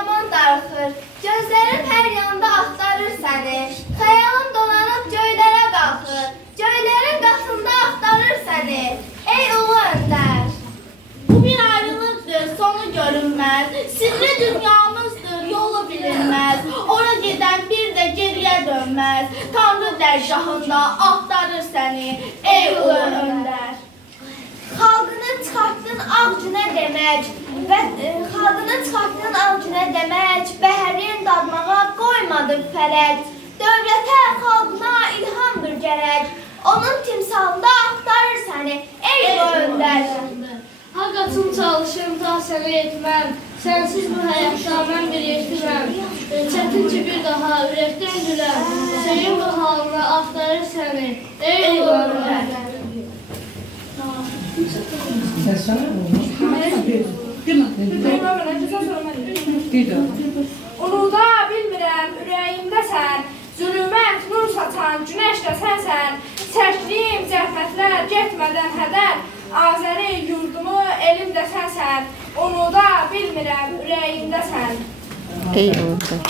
yaman darıxır. Gözlərim hər yanda axtarır səni. Xəyalım dolanıb göylərə qalxır. Göylərin qatında axtarır səni. Ey ulu öndər. Bu bir ayrılıqdır, sonu görünməz. Sirli dünyamızdır, yolu bilinməz. Ora gedən bir də geriyə dönməz. Tanrı dərgahında axtarır səni. Ey ulu öndər. Xalqını çıxartdın ağ günə demək və xalqını çıxartdın ağ günə demək, bəhərin dadmağa qoymadın fələk. Dövlətə, xalqına ilhamdır gərək. Onun timsalında axtarır səni, ey ulu öndər. Haqq üçün çalışım, ta sənə yetməm. Sənsiz bu həyatda mən bir yetiməm. Çətin ki bir daha ürəkdən güləm. Senin bu halına axtarır səni, ey ulu öndər. Unuda bilmirəm, ürəyimdəsən. Zülümət, nur saçan, günəş də sənsən. Çəkdiyim zəhmətlər getmədən hədər. Azəri yurdumu elimdə sənsən. Unuda bilmirəm, ürəyimdəsən. Ey oldu.